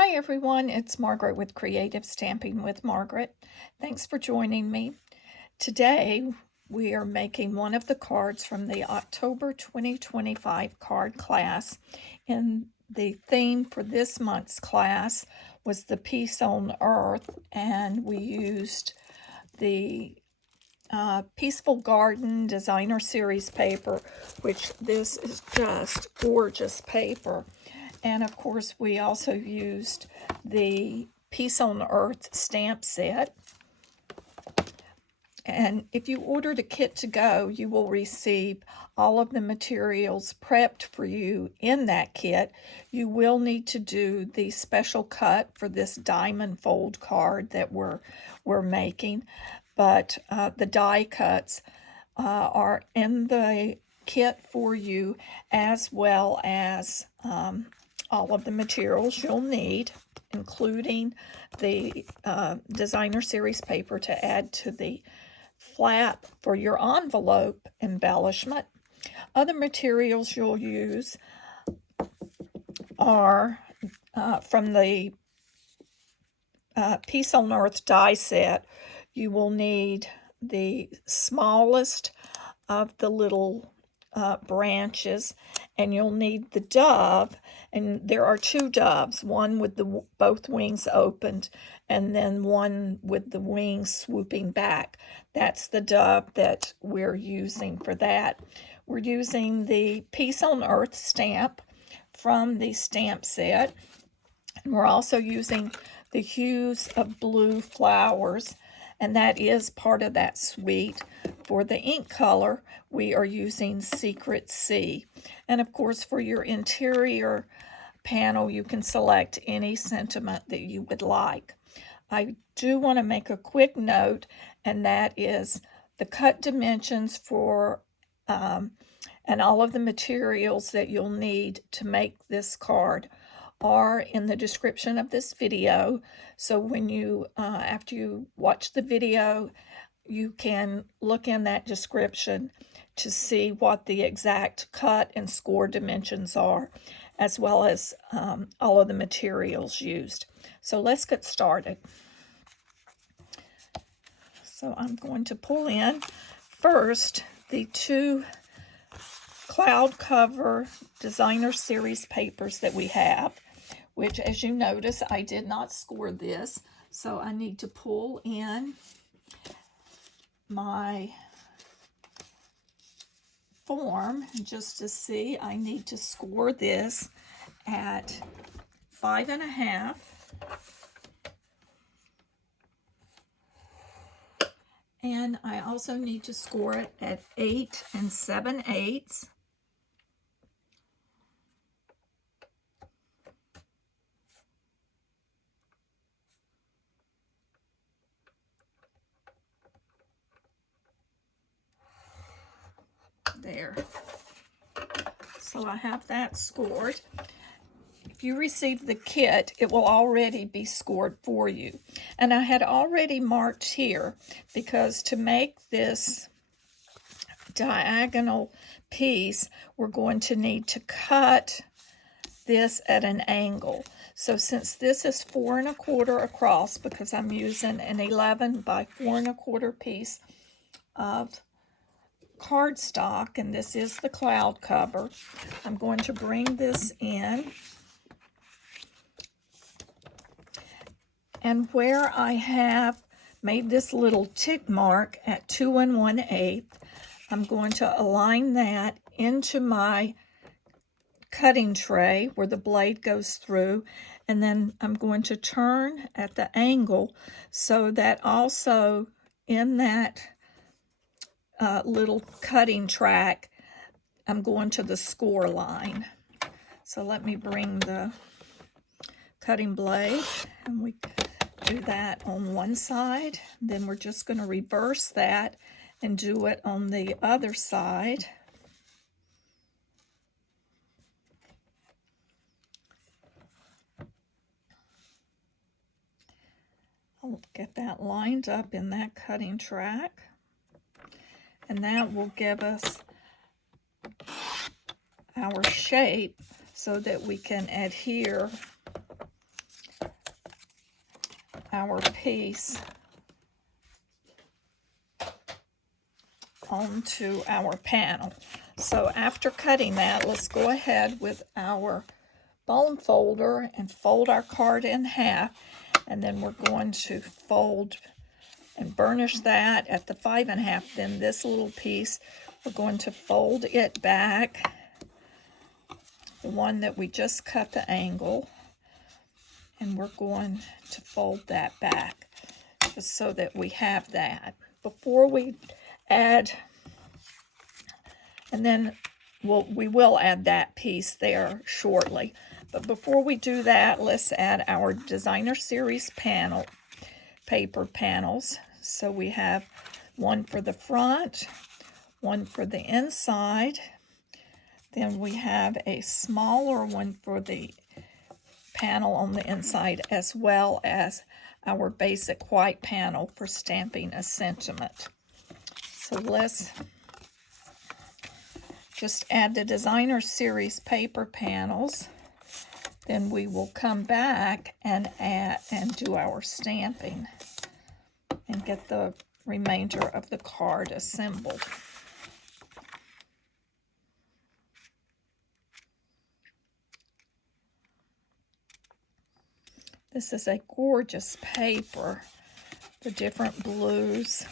Hi everyone, it's Margaret with Creative Stamping with Margaret. Thanks for joining me. Today we are making one of the cards from the October 2025 card class. And the theme for this month's class was the Peace on Earth, and we used the Peaceful Garden Designer Series paper, which this is just gorgeous paper. And of course, we also used the Peace on Earth stamp set. And if you order the kit to go, you will receive all of the materials prepped for you in that kit. You will need to do the special cut for this diamond fold card that we're making. But the die cuts are in the kit for you, as well as all of the materials you'll need, including the designer series paper to add to the flap for your envelope embellishment. Other materials you'll use are from the Peace on Earth die set. You will need the smallest of the little branches, and you'll need the dove, and there are two doves, one with both wings opened and then one with the wings swooping back. That's the dove that we're using for that. We're using the Peace on Earth stamp from the stamp set, and we're also using the hues of blue flowers, and that is part of that suite. For the ink color, we are using Secret Sea. And of course, for your interior panel, you can select any sentiment that you would like. I do want to make a quick note, and that is the cut dimensions for and all of the materials that you'll need to make this card are in the description of this video. So when you, after you watch the video, you can look in that description to see what the exact cut and score dimensions are, as well as all of the materials used. So let's get started. So I'm going to pull in first the two cloud cover designer series papers that we have, which, as you notice, I did not score this, so I need to pull in my form just to see. I need to score this at 5.5, and I also need to score it at 8 7/8. There. So I have that scored. If you receive the kit, it will already be scored for you. And I had already marked here, because to make this diagonal piece, we're going to need to cut this at an angle. So since this is 4 1/4 across, because I'm using an 11 by 4 1/4 piece of cardstock, and this is the cloud cover, I'm going to bring this in, and where I have made this little tick mark at 2 1/8, I'm going to align that into my cutting tray where the blade goes through, and then I'm going to turn at the angle so that also in that little cutting track, I'm going to the score line. So let me bring the cutting blade, and we do that on one side. Then we're just going to reverse that and do it on the other side. I'll get that lined up in that cutting track, and that will give us our shape so that we can adhere our piece onto our panel. So after cutting that, let's go ahead with our bone folder and fold our card in half, and then we're going to fold and burnish that at the 5 1/2. Then this little piece, we're going to fold it back, the one that we just cut the angle, and we're going to fold that back just so that we have that. Before we add, and then we will add that piece there shortly. But before we do that, let's add our Designer Series paper panels. So we have one for the front, one for the inside. Then we have a smaller one for the panel on the inside, as well as our basic white panel for stamping a sentiment. So let's just add the Designer Series paper panels. Then we will come back and add and do our stamping and get the remainder of the card assembled. This is a gorgeous paper, the different blues.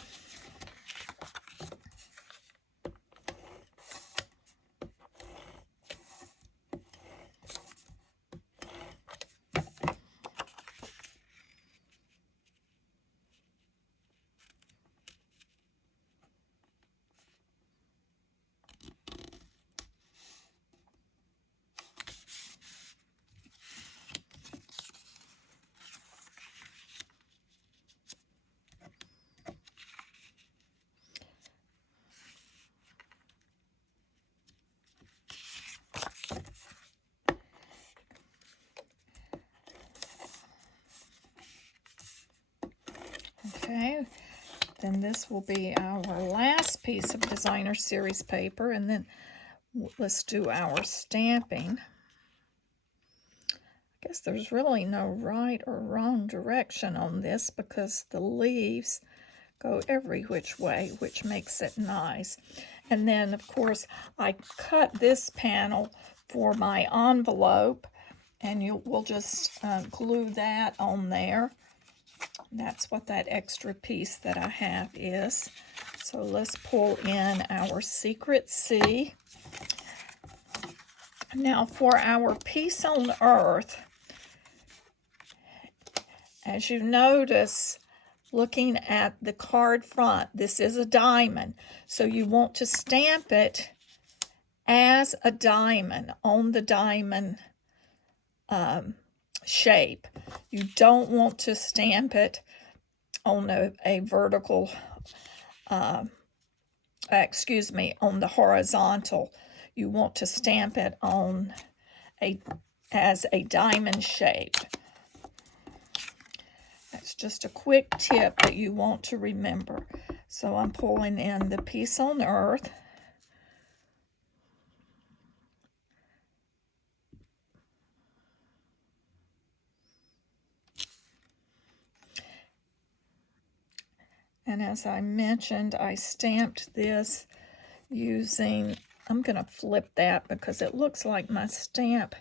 Okay, then this will be our last piece of Designer Series paper, and then let's do our stamping. I guess there's really no right or wrong direction on this because the leaves go every which way, which makes it nice. And then, of course, I cut this panel for my envelope, and we'll just glue that on there. That's what that extra piece that I have is. So let's pull in our Secret C. Now for our piece on earth, as you notice, looking at the card front, this is a diamond. So you want to stamp it as a diamond on the diamond shape. You don't want to stamp it on a vertical, on the horizontal. You want to stamp it on as a diamond shape. That's just a quick tip that you want to remember. So I'm pulling in the piece on earth. And as I mentioned, I stamped this using, I'm going to flip that because it looks like my stamp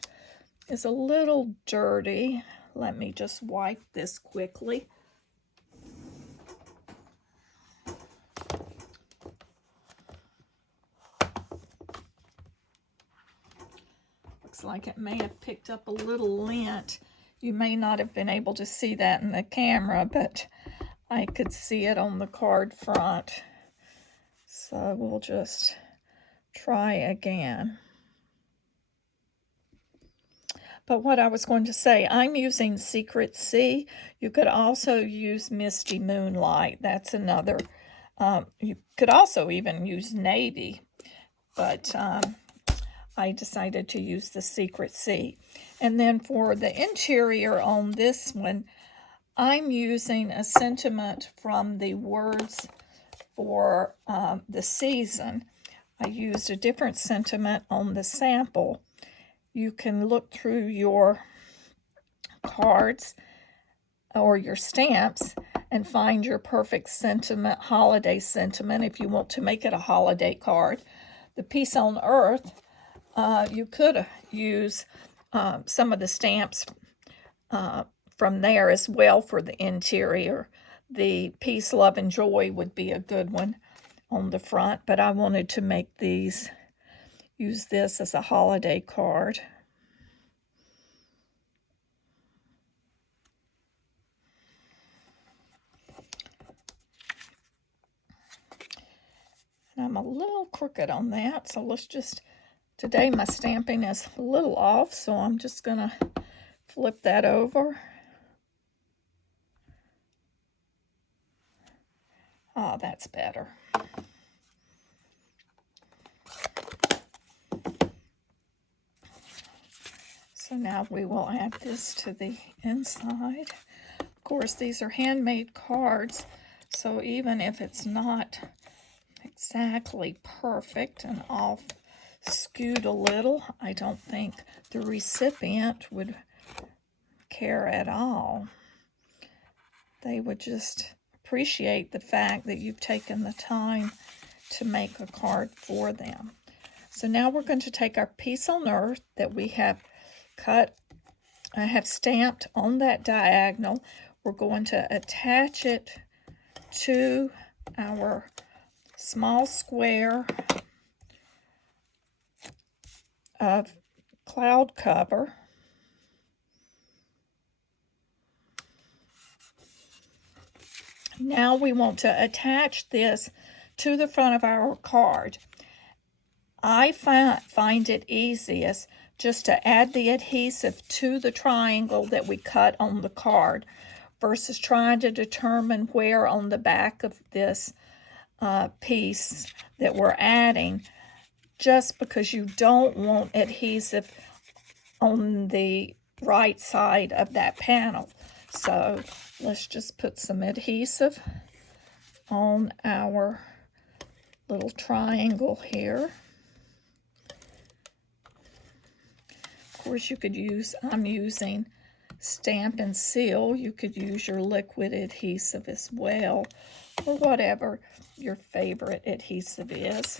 is a little dirty. Let me just wipe this quickly. Looks like it may have picked up a little lint. You may not have been able to see that in the camera, but I could see it on the card front. So we'll just try again. But what I was going to say, I'm using Secret C. You could also use Misty Moonlight. That's another. You could also even use Navy, but I decided to use the Secret C. And then for the interior on this one, I'm using a sentiment from the words for the season. I used a different sentiment on the sample. You can look through your cards or your stamps and find your perfect sentiment, holiday sentiment, if you want to make it a holiday card. The Peace on Earth, you could use some of the stamps from there as well for the interior. The Peace, Love, and Joy would be a good one on the front, but I wanted to make use this as a holiday card. And I'm a little crooked on that, so let's just, today my stamping is a little off, so I'm just going to flip that over. Oh, that's better. So now we will add this to the inside. Of course, these are handmade cards, so even if it's not exactly perfect and off, skewed a little, I don't think the recipient would care at all. They would just appreciate the fact that you've taken the time to make a card for them. So now we're going to take our Peace on Earth that we have cut, I have stamped on that diagonal. We're going to attach it to our small square of cloud cover. Now we want to attach this to the front of our card. I find it easiest just to add the adhesive to the triangle that we cut on the card versus trying to determine where on the back of this piece that we're adding, just because you don't want adhesive on the right side of that panel. So let's just put some adhesive on our little triangle here. Of course, you could use, I'm using Stamp and Seal. You could use your liquid adhesive as well, or whatever your favorite adhesive is.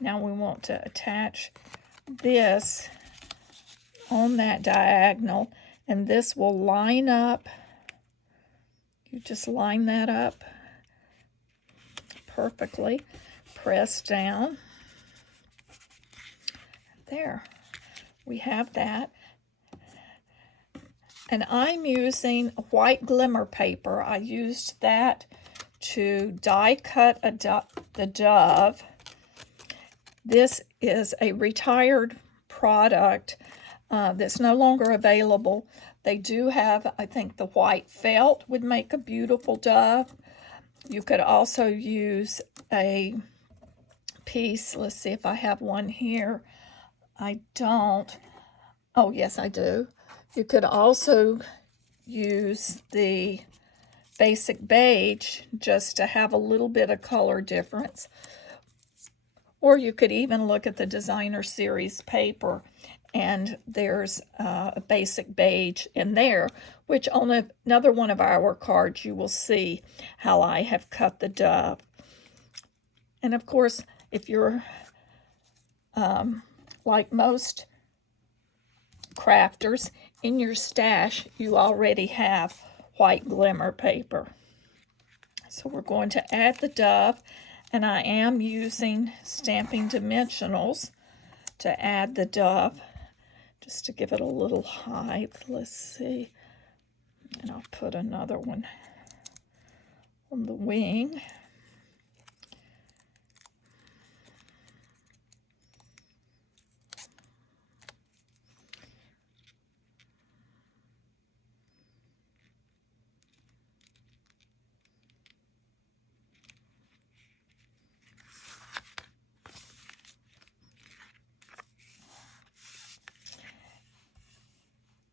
Now we want to attach this on that diagonal, and this will line up. You just line that up perfectly. Press down. There. We have that. And I'm using white Glimmer paper. I used that to die cut the dove. This is a retired product that's no longer available. They do have, I think, the white felt would make a beautiful dove. You could also use a piece. Let's see if I have one here. I don't. Oh, yes, I do. You could also use the basic beige just to have a little bit of color difference. Or you could even look at the designer series paper, and there's a basic beige in there, which on another one of our cards you will see how I have cut the dove. And of course, if you're like most crafters, in your stash you already have white Glimmer paper. So we're going to add the dove, and I am using Stamping Dimensionals to add the dove, just to give it a little height. Let's see, and I'll put another one on the wing.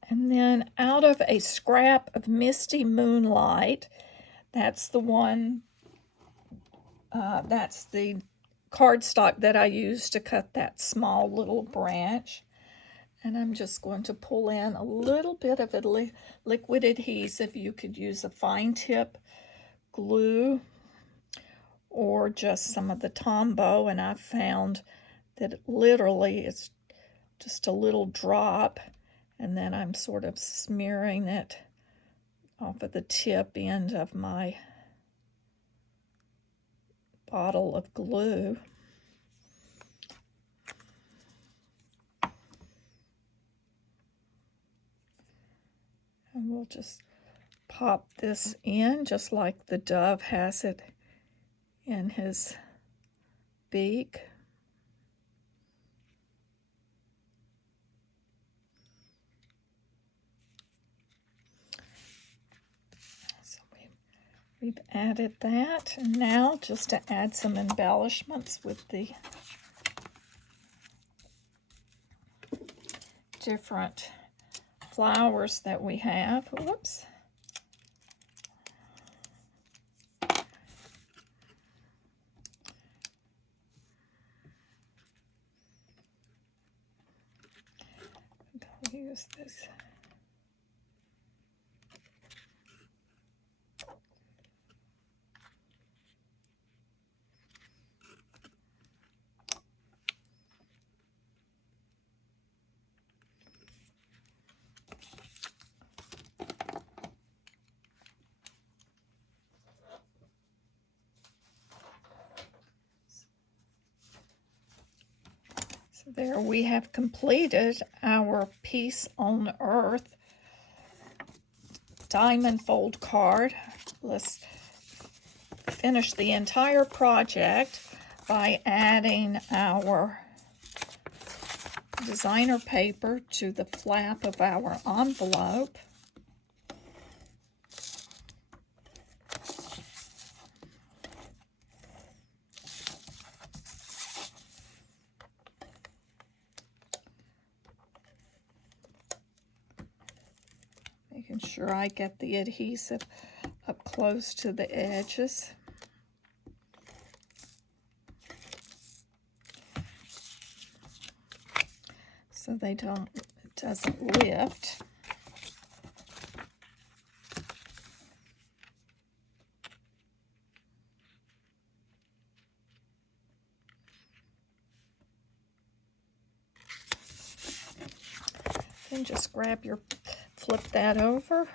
And then out of a scrap of Misty Moonlight, that's the one, that's the cardstock that I used to cut that small little branch. And I'm just going to pull in a little bit of a liquid adhesive. You could use a fine tip glue or just some of the Tombow, and I've found that literally it's just a little drop, and then I'm sort of smearing it off of the tip end of my bottle of glue. And we'll just pop this in just like the dove has it in his beak. So we've added that, and now just to add some embellishments with the different flowers that we have. Whoops. I'll use this. There we have completed our Peace on Earth diamond fold card. Let's finish the entire project by adding our designer paper to the flap of our envelope. Making sure I get the adhesive up close to the edges. So it doesn't lift. Then just flip that over,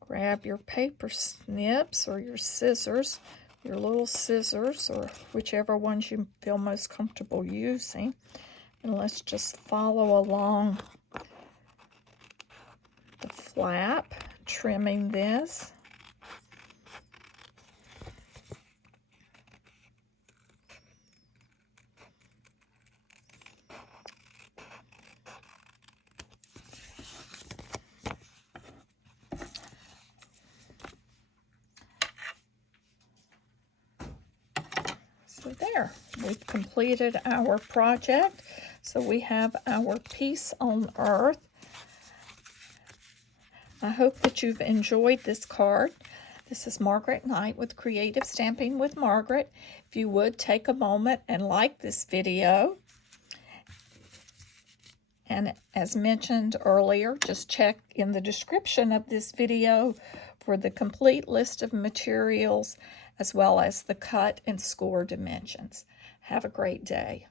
grab your paper snips or your scissors, your little scissors, or whichever ones you feel most comfortable using. And let's just follow along the flap, trimming this. So there, we've completed our project. So we have our Peace on Earth. I hope that you've enjoyed this card. This is Margaret Knight with Creative Stamping with Margaret. If you would take a moment and like this video. And as mentioned earlier, just check in the description of this video for the complete list of materials as well as the cut and score dimensions. Have a great day.